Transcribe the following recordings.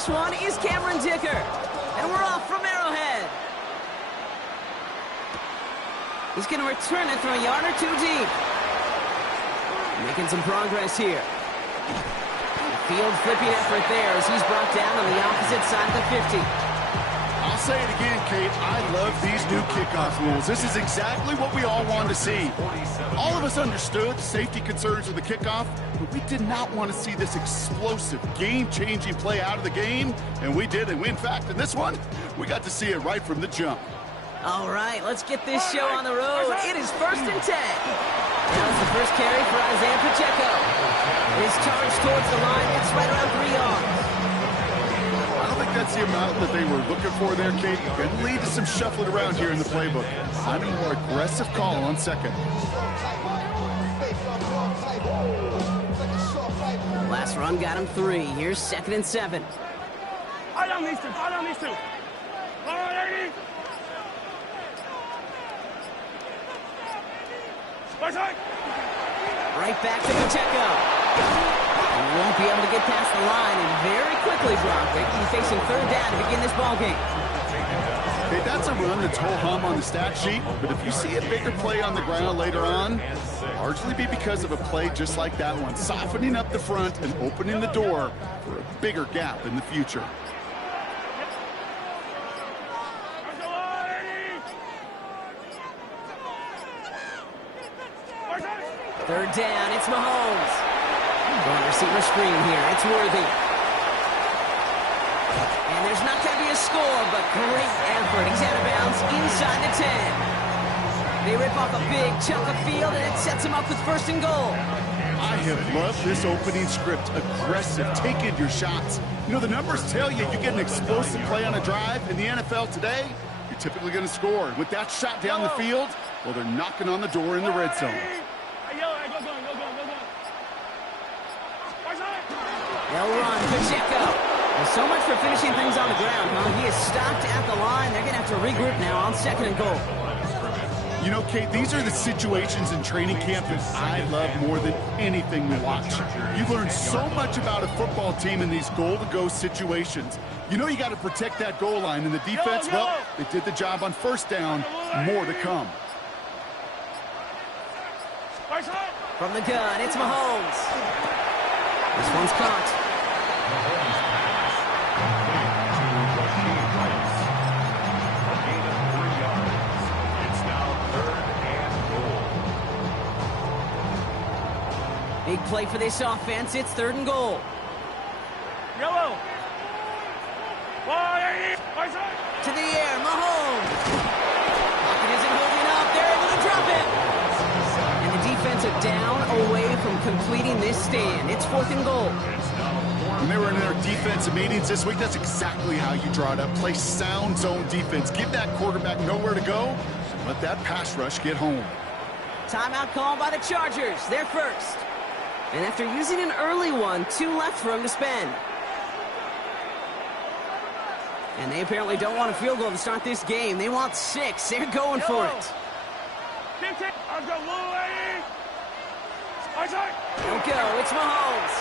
this one is Cameron Dicker. And we're off from Arrowhead. He's going to return it from a yard or two deep. Making some progress here. Field flipping effort there as he's brought down on the opposite side of the 50. I'll say it again, Kate. I love these new kickoff rules. This is exactly what we all wanted to see. All of us understood safety concerns with the kickoff, but we did not want to see this explosive, game-changing play out of the game, and we did. And in fact, in this one, we got to see it right from the jump. All right, let's get this show on the road. It is 1st and 10. That was the first carry for Isaiah Pacheco. His charge towards the line, it's right around 3 yards. I don't think that's the amount that they were looking for there, Kate. Could lead to some shuffling around here in the playbook. I'm a more aggressive call on second. Last run got him 3. Here's 2nd and 7. Hold on these two. Hold on these two. Right back to Pacheco. He won't be able to get past the line and very quickly drop it. He's facing 3rd down to begin this ball game. Hey, that's a run that's ho-hum on the stat sheet, but if you see a bigger play on the ground later on, largely be because of a play just like that one, softening up the front and opening the door for a bigger gap in the future. Third down, it's Mahomes. Going receiver screen here, it's Worthy. And there's not going to be a score, but great effort. He's out of bounds inside the 10. They rip off a big chunk of field, and it sets him up with 1st and goal. I have loved this opening script. Aggressive, taking your shots. You know, the numbers tell you get an explosive play on a drive. In the NFL today, you're typically going to score. With that shot down the field, well, they're knocking on the door in the red zone. They'll run Pacheco. Well, so much for finishing things on the ground, huh? He is stopped at the line. They're going to have to regroup now on 2nd and goal. You know, Kate, these are the situations in training camp that I love more than anything we watch. You learn so much about a football team in these goal-to-go situations. You know you got to protect that goal line, and the defense, well, they did the job on 1st down. More to come. From the gun, it's Mahomes. This one's caught. Big play for this offense. It's 3rd and goal. Yellow. To the air, Mahomes. Pocket isn't holding up. They're able to drop it. And the defensive down away from completing this stand. It's 4th and goal. When they were in their defensive meetings this week, that's exactly how you draw it up. Play sound zone defense. Give that quarterback nowhere to go. Let that pass rush get home. Timeout called by the Chargers. They're first. And after using an early one, 2 left for him to spend. And they apparently don't want a field goal to start this game. They want 6. They're going for it. Don't go. It's Mahomes.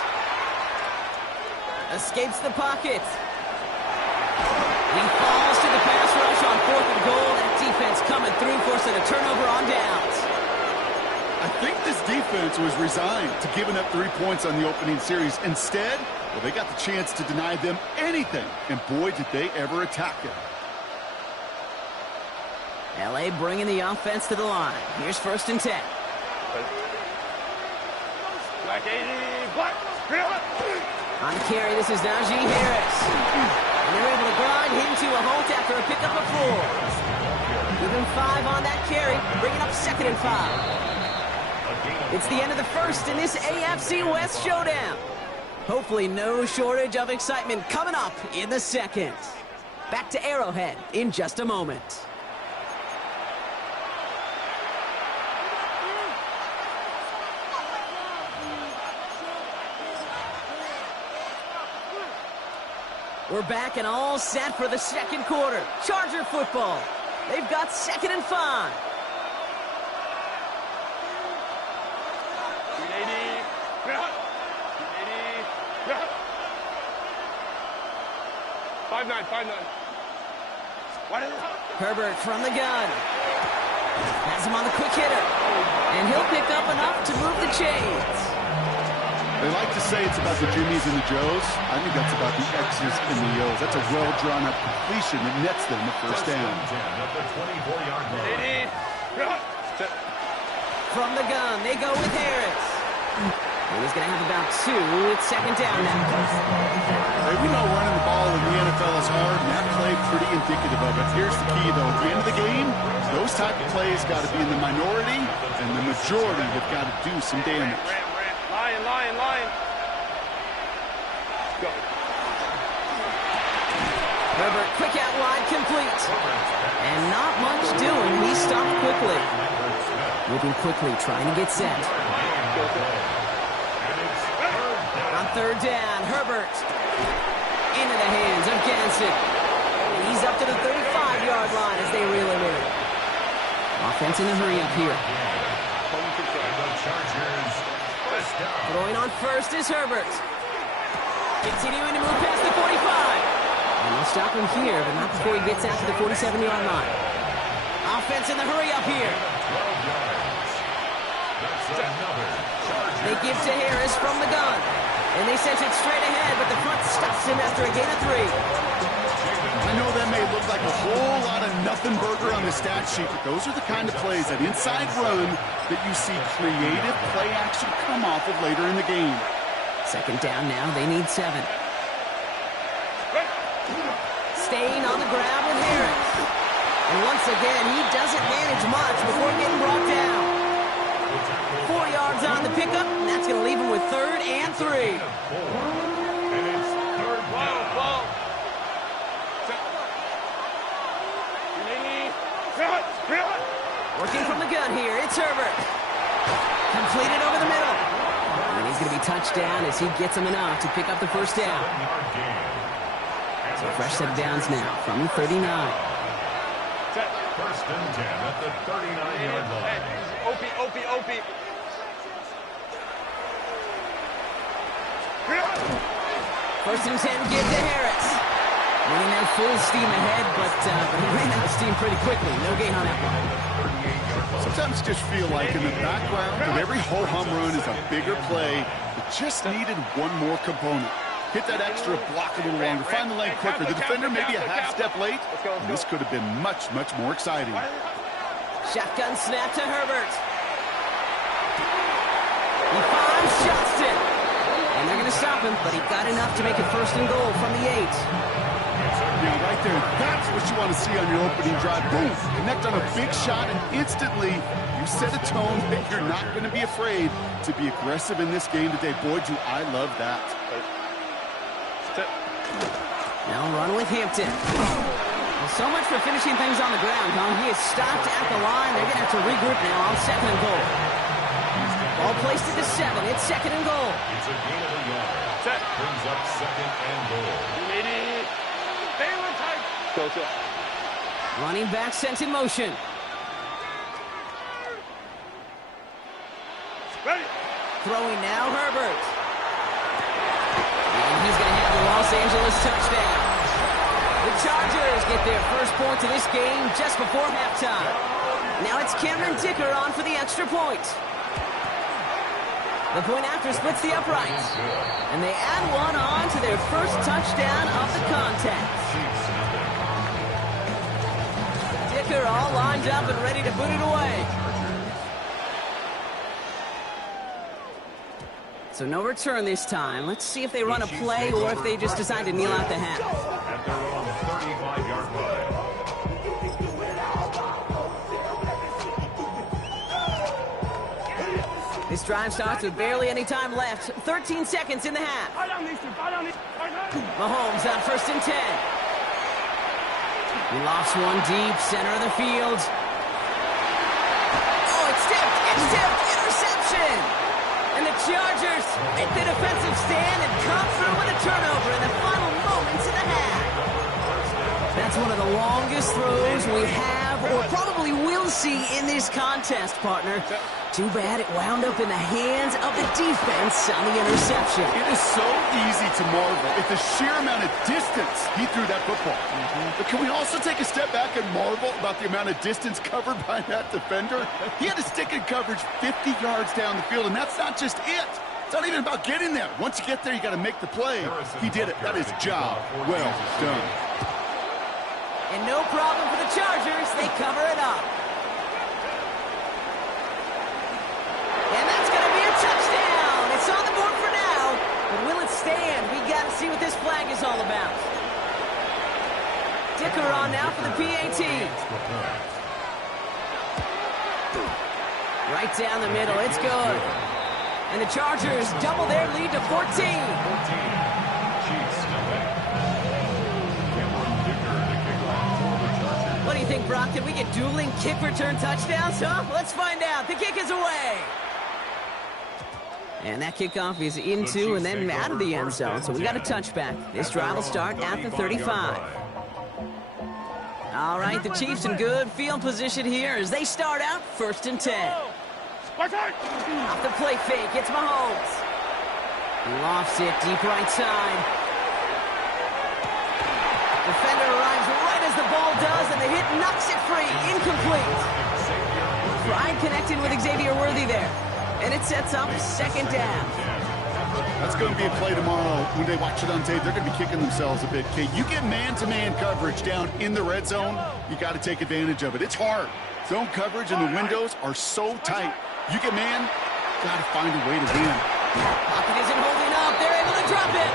Escapes the pocket. He falls to the pass rush on 4th and goal. That defense coming through, forcing a turnover on downs. I think this defense was resigned to giving up 3 points on the opening series. Instead, well, they got the chance to deny them anything, and boy, did they ever attack it. L.A. bringing the offense to the line. Here's 1st and 10. On the carry, this is Najee Harris. And they're able to grind him to a halt after a pickup of 4. Give him 5 on that carry, bringing up 2nd and 5. It's the end of the 1st in this AFC West showdown. Hopefully no shortage of excitement coming up in the 2nd. Back to Arrowhead in just a moment. We're back and all set for the 2nd quarter. Charger football. They've got 2nd and 5. 5-9, 5-9. Herbert from the gun. Has him on the quick hitter. And he'll pick up enough to move the chains. They like to say it's about the Jimmies and the Joes. I think that's about the X's and the O's. That's a well-drawn-up completion that nets them the first down. From the gun, they go with Harris. And he's going to have about 2. It's second down now. Hey, we know running the ball in the NFL is hard, and that play pretty indicative of it. Here's the key, though. At the end of the game, those type of plays got to be in the minority, and the majority have got to do some damage. Lion. Go. Herbert, quick out wide, complete. And not much doing. He stopped quickly. Moving quickly, trying to get set. On third down, Herbert. Into the hands of Ganson. And he's up to the 35-yard line as they reel him in. Offense in a hurry up here. Throwing on first is Herbert. Continuing to move past the 45. And they'll stop him here, but not before he gets out to the 47-yard line. Offense in the hurry up here. They give to Harris from the gun. And they sent it straight ahead, but the front stops him after a gain of 3. I know that may look like a whole lot of nothing burger on the stat sheet, but those are the kind of plays, that inside run, that you see creative play action come off of later in the game. Second down now, they need 7. Staying on the ground with Harris. And once again, he doesn't manage much before getting brought down. 4 yards on the pickup, and that's going to leave him with 3rd and 3. And it's 3rd ball. Working from the gun here, it's Herbert. Completed over the middle. And he's going to be touched down as he gets him enough to pick up the first down. So fresh set of downs now from the 39. First and 10 at the 39-yard line. Opie. First and 10, give to Harris. Running there full steam ahead, but he ran out of steam pretty quickly. No gain on that one. Sometimes just feel like in the background of every ho-hum run is a bigger play that just needed one more component. Hit that extra block a little longer, find the lane quicker. The defender maybe a half step late. And this could have been much more exciting. Shotgun snap to Herbert. He finds Johnston. And they're going to stop him, but he got enough to make it 1st and goal from the 8. Yeah, right there. That's what you want to see on your opening drive. Boom! Connect on a big shot, and instantly you set a tone that you're not going to be afraid to be aggressive in this game today. Boy, do I love that. Now run with Hampton. Well, so much for finishing things on the ground, huh? He is stopped at the line. They're going to have to regroup now on 2nd and goal. Ball placed at the 7. It's 2nd and goal. It's a gain of a yard. That brings up 2nd and goal. Running back sent in motion. Ready. Throwing now, Herbert. And he's going to have the Los Angeles touchdown. The Chargers get their first point of this game just before halftime. Now it's Cameron Dicker on for the extra point. The point after splits the uprights. And they add one on to their first touchdown of the contest. Dicker all lined up and ready to boot it away. So no return this time. Let's see if they run a play or if they just decide to kneel out the half. At their own 35-yard line. This drive starts with barely any time left. 13 seconds in the half. Mahomes on 1st and 10. He lofts one deep, center of the field. Oh, it's tipped! Interception! And the Chargers make the defensive stand and come through with a turnover in the final moments of the half. That's one of the longest throws we have or probably will see in this contest, partner. Too bad it wound up in the hands of the defense on the interception. It is so easy to marvel at the sheer amount of distance he threw that football. But can we also take a step back and marvel about the amount of distance covered by that defender? He had to stick in coverage 50 yards down the field, and that's not just it. It's not even about getting there. Once you get there, you got to make the play. He did it. That is job well done. And no problem for the Chargers. They cover it up. And that's going to be a touchdown. It's on the board for now. But will it stand? We got to see what this flag is all about. Dicker on now for the PAT. Right down the middle. It's good. And the Chargers double their lead to 14. What do you think, Brock? Did we get dueling kick return touchdowns, huh? Let's find out. The kick is away. And that kickoff is into and then out of the end zone, so we got a touchback. This drive will start at the 35. All right, the Chiefs in good field position here as they start out 1st and 10. Off the play fake, it's Mahomes. He lofts it deep right side. Defender arrives right as the ball does, and the hit knocks it free. Incomplete. Pride connected with Xavier Worthy there. And it sets up 2nd down. That's going to be a play tomorrow. When they watch it on tape, they're going to be kicking themselves a bit. Okay, you get man-to-man coverage down in the red zone, you got to take advantage of it. It's hard. Zone coverage and the windows are so tight. You get man, got to find a way to win. Pocket isn't holding up. They're able to drop it.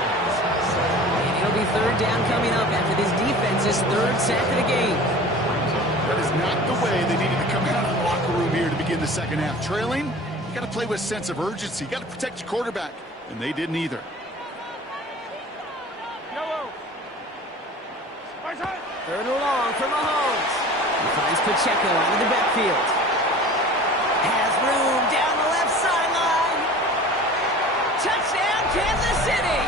And it'll be 3rd down coming up after this defense's 3rd sack of the game. That is not the way they needed to come out of the locker room here to begin the 2nd half. Trailing, you got to play with a sense of urgency. You got to protect your quarterback, and they didn't either. Third and long for Mahomes. He finds Pacheco out of the backfield. Has room down the left sideline. Touchdown, Kansas City.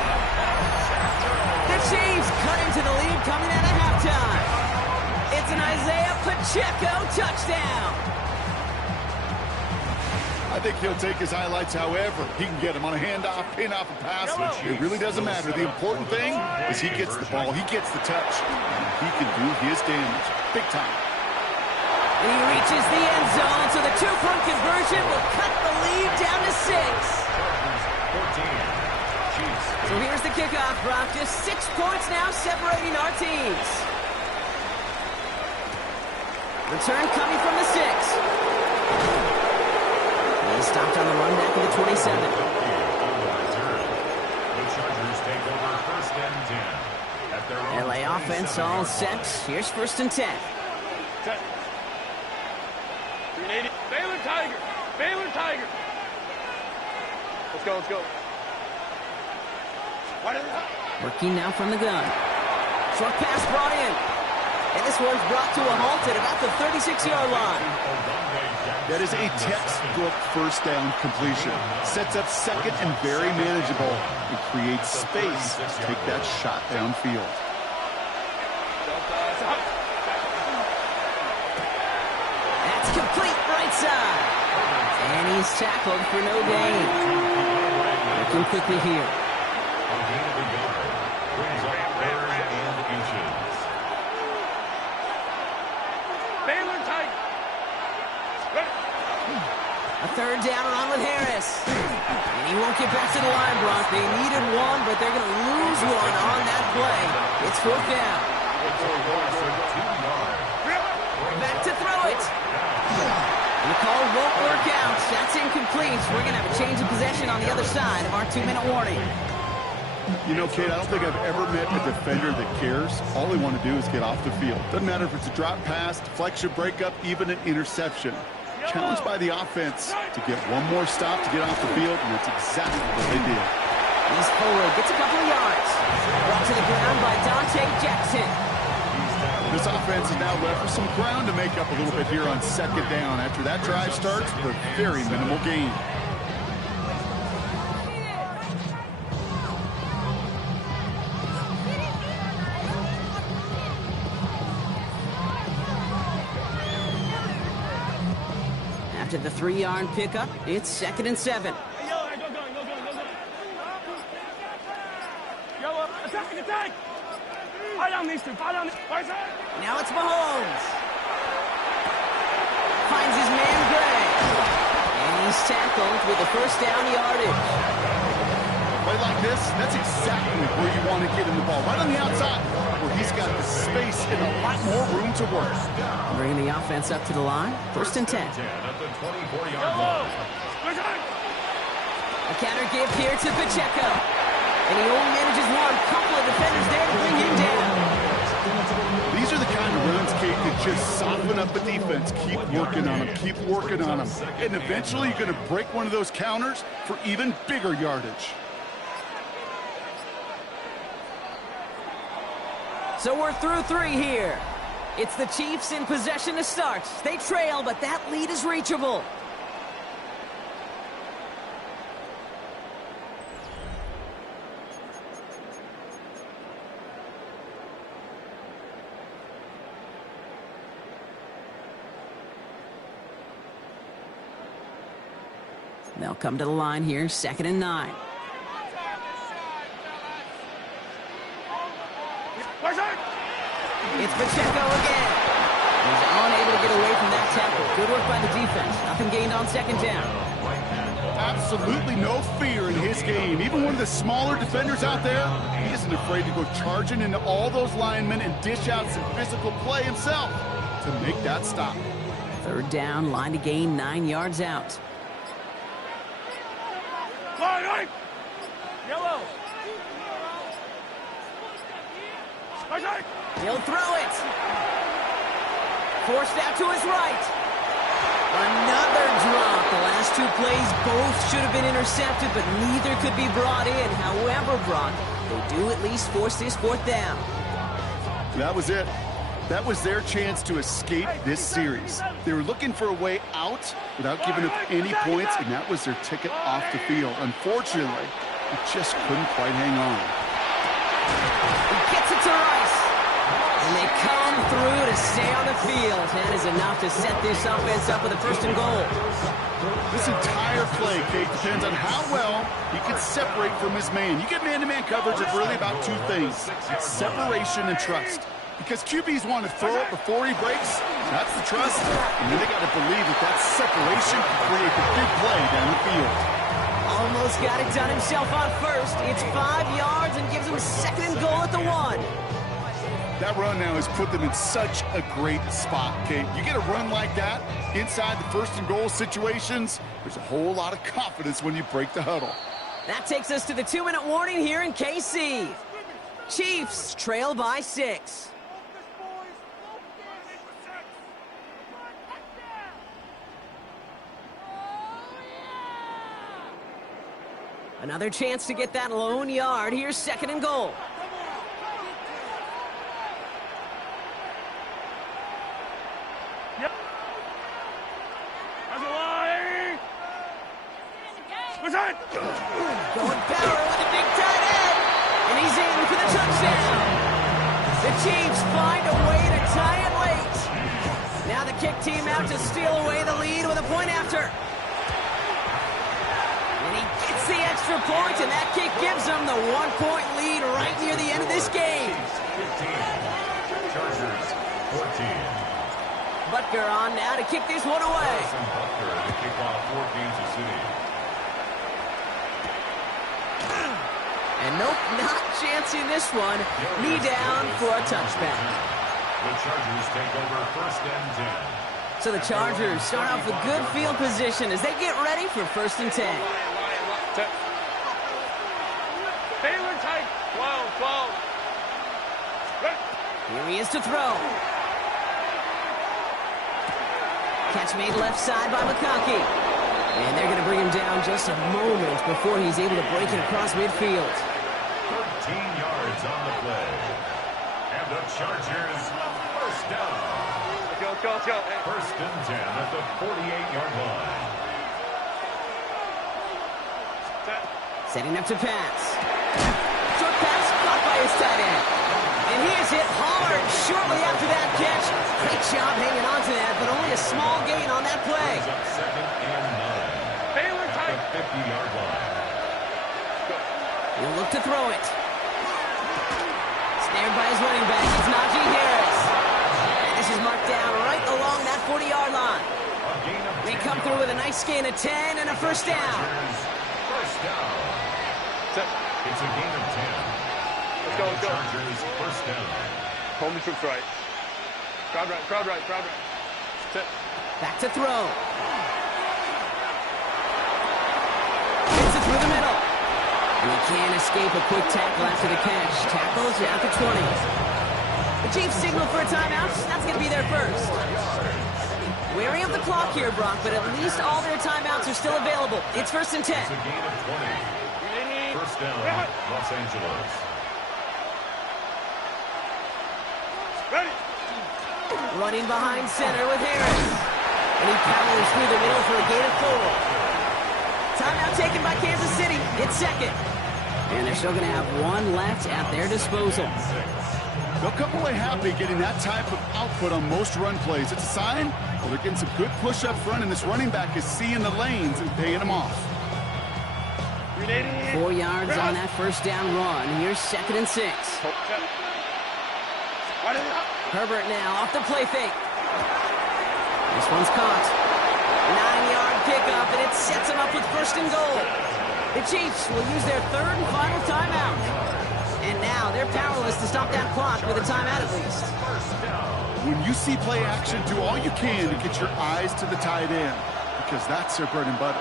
The Chiefs cut into the lead coming out of halftime. It's an Isaiah Pacheco touchdown. I think he'll take his highlights however he can get him on a handoff, pin off a pass. It really doesn't matter. The important thing is he gets the ball, he gets the touch, and he can do his damage. Big time. He reaches the end zone, so the 2-point conversion will cut the lead down to 6. So here's the kickoff, Brock. Just 6 points now separating our teams. Return coming from the 6. He stopped on the run back of the 27. The Chargers take over 1st and 10. At their own LA offense all set. Here's 1st and 10. Set. 380. Baylor Tiger. Baylor Tiger. Let's go, let's go. Working now from the gun. Short pass brought in. And this one's brought to a halt at about the 36-yard line. That is a textbook 1st down completion. Sets up 2nd and very manageable. It creates space to take that shot downfield. That's complete right side. And he's tackled for no gain. Looking quickly here. A 3rd down run with Harris. And he won't get back to the line, Brock. They needed one, but they're going to lose one on that play. It's 4th down. Back to throw it. And the call won't work out. That's incomplete. We're going to have a change of possession on the other side of our 2-minute warning. You know, Kate, I don't think I've ever met a defender that cares. All they want to do is get off the field. Doesn't matter if it's a drop pass, deflection, breakup, even an interception. Challenged by the offense to get one more stop to get off the field, and that's exactly what they did. He's forward, gets a couple of yards. Brought to the ground by Dante Jackson. This offense is now left with some ground to make up a little bit here on 2nd down. After that drive starts with a very minimal gain. After the 3-yard pickup, it's 2nd and 7. Hey, yellow, hey, go. Yellow, attack! Fire down these two, Right side. Now it's Mahomes. Finds his man Gray. And he's tackled with a 1st down yardage. Play like this, that's exactly where you want to get him the ball. Right on the outside, where he's got the space and a lot more room to work. Bringing the offense up to the line. 1st and 10. At the 24-yard line. A counter give here to Pacheco. And he only manages one. Couple of defenders there to bring him down. These are the kind of runs, Kate, that just soften up the defense. Keep working on them. And eventually you're going to break one of those counters for even bigger yardage. So we're through 3 here. It's the Chiefs in possession to start. They trail, but that lead is reachable. They'll come to the line here, 2nd and 9. It's Pacheco again. He's unable to get away from that tackle. Good work by the defense. Nothing gained on 2nd down. Absolutely no fear in his game. Even one of the smaller defenders out there, he isn't afraid to go charging into all those linemen and dish out some physical play himself to make that stop. 3rd down, line to gain 9 yards out. Right. Yellow. Right side. He'll throw it. Forced out to his right. Another drop. The last 2 plays both should have been intercepted, but neither could be brought in. However, Brock, they do at least force this 4th down. That was it. That was their chance to escape this series. They were looking for a way out without giving up any points, and that was their ticket off the field. Unfortunately, it just couldn't quite hang on. He gets it to Rice. And they come through to stay on the field. That is enough to set this offense up with a 1st and goal. This entire play, Kate, depends on how well he can separate from his man. You get man-to-man coverage, it's really about 2 things. It's separation and trust. Because QBs want to throw it before he breaks. That's the trust. And then they got to believe that that separation can create the big play down the field. Almost got it done himself on 1st. It's 5 yards and gives him 2nd and goal at the 1. That run now has put them in such a great spot, Kate. You get a run like that inside the 1st and goal situations, there's a whole lot of confidence when you break the huddle. That takes us to the 2-minute warning here in KC. Chiefs trail by 6. Another chance to get that lone yard. Here's 2nd and goal. Yep. That's a line. What's that? Going power with a big tight end. And he's in for the touchdown. The Chiefs find a way to tie it late. Now the kick team out to steal away the lead with a point after. The extra point, and that kick gives them the 1-point lead right near the end of this game. 15. Chargers 14. Butker on now to kick this one away. Butker to kick off for Kansas City. And nope, not chancing this one. Knee down for a touchback. The Chargers take over 1st and 10. So the Chargers start off with good field position as they get ready for 1st and 10. Baylor tight. 12. Here he is to throw. Catch made left side by McConkey. And they're going to bring him down just a moment before he's able to break it across midfield. 13 yards on the play. And the Chargers 1st down. Go. 1st and 10 at the 48-yard line. Setting up to pass. Short pass caught by his tight end. And he is hit hard shortly after that catch. Great job hanging on to that, but only a small gain on that play. 50-yard line. He'll look to throw it. Snared by his running back. It's Najee Harris. And this is marked down right along that 40-yard line. They come through with a nice gain of 10 and a first down. First down. It's a gain of 10. Let's go, let's go. Chargers first down. Hold the troops right. Crowd right, crowd right, crowd right. Sit. Back to throw. Gets it through the middle. And he can't escape a quick tackle after the catch. Tackles at the 20. The Chiefs signal for a timeout. That's going to be their first. Wary of the clock here, Brock, but at least all their timeouts are still available. It's first and 10. It's a gain of 20. First down, Los Angeles. Ready. Running behind center with Harris. And he powers through the middle for a gain of 4. Timeout taken by Kansas City. It's second. And they're still going to have one left at their disposal. They'll come away happy getting that type of output on most run plays. It's a sign well, they're getting some good push up front, and this running back is seeing the lanes and paying them off. 4 yards on that first down run. Here's second and 6. Herbert now off the play fake. This one's caught. 9-yard pickup, and it sets him up with first and goal. The Chiefs will use their third and final timeout. And now they're powerless to stop that clock with a timeout at least. When you see play action, do all you can to get your eyes to the tight end, because that's their bread and butter.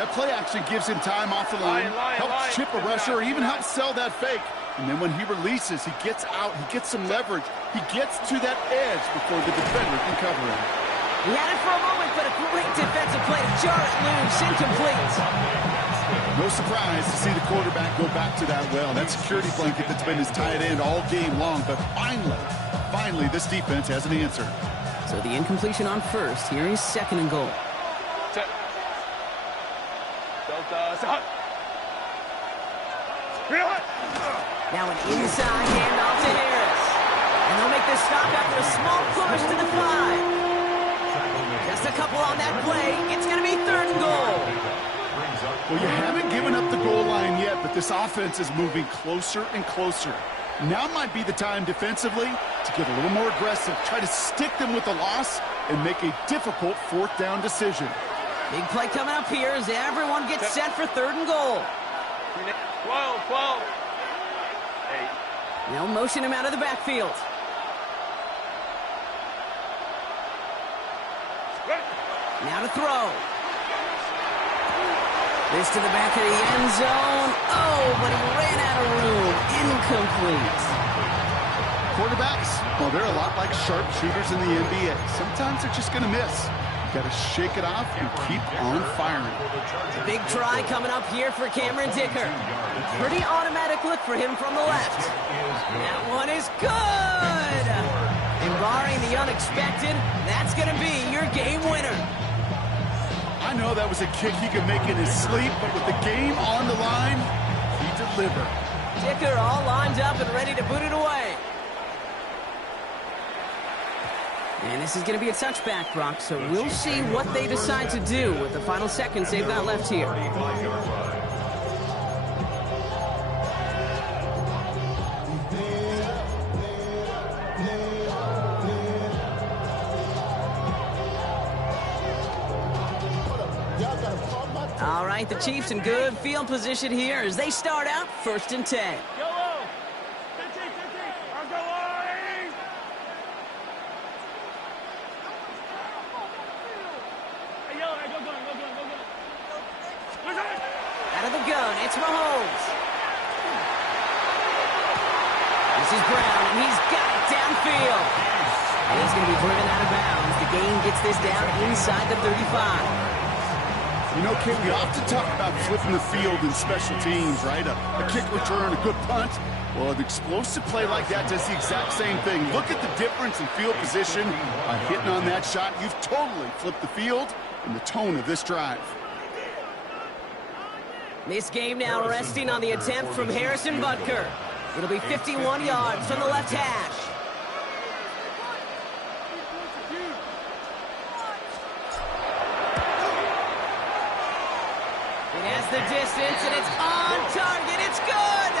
That play action gives him time off the line, helps chip a rusher, or even helps sell that fake. And then when he releases, he gets out, he gets some leverage. He gets to that edge before the defender can cover him. He had it for a moment, but a great defensive play to jar it loose, incomplete. No surprise to see the quarterback go back to that well. That security blanket that's been his tight end all game long, but finally, this defense has an answer. So the incompletion on first. Here is second and goal. Now an inside handoff to Harris. And they'll make this stop after a small push to the 5. Just a couple on that play. It's going to be third and goal. Well, you haven't given up the goal line yet, but this offense is moving closer and closer. Now might be the time defensively to get a little more aggressive, try to stick them with the loss, and make a difficult fourth down decision. Big play coming up here as everyone gets set for third and goal. 12. They'll motion him out of the backfield. Now to throw. This to the back of the end zone. Oh, but he ran out of room. Incomplete. Quarterbacks, well, they're a lot like sharpshooters in the NBA. Sometimes they're just going to miss. You got to shake it off and keep on firing. Big try coming up here for Cameron Dicker. Pretty automatic look for him from the left. That one is good. And barring the unexpected, that's going to be your game winner. I know that was a kick he could make in his sleep, but with the game on the line, he delivered. Dicker all lined up and ready to boot it away. And this is going to be a touchback, Brock, so we'll see what they decide to do with the final seconds they've got left here. All right, the Chiefs in good field position here as they start out first and 10. Out of the gun, it's Mahomes. This is Brown, and he's got it downfield. And he's going to be driven out of bounds. The game gets this down inside the 35. You know, Kate, we often talk about flipping the field in special teams, right? A kick return, a good punt. Well, an explosive play like that does the exact same thing. Look at the difference in field position. By hitting on that shot, you've totally flipped the field and the tone of this drive. This game now resting on the attempt from Harrison Butker. It'll be 51 yards from the left hash. It the distance, and it's on target. It's good!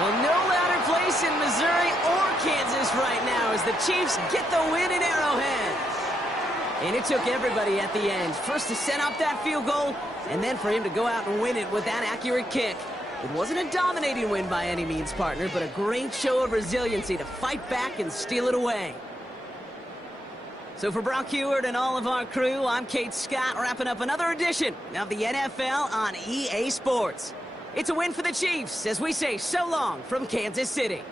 Well, no louder place in Missouri or Kansas right now as the Chiefs get the win in Arrowhead. And it took everybody at the end. First to set up that field goal, and then for him to go out and win it with that accurate kick. It wasn't a dominating win by any means, partner, but a great show of resiliency to fight back and steal it away. So for Brock Heward and all of our crew, I'm Kate Scott, wrapping up another edition of the NFL on EA Sports. It's a win for the Chiefs as we say so long from Kansas City.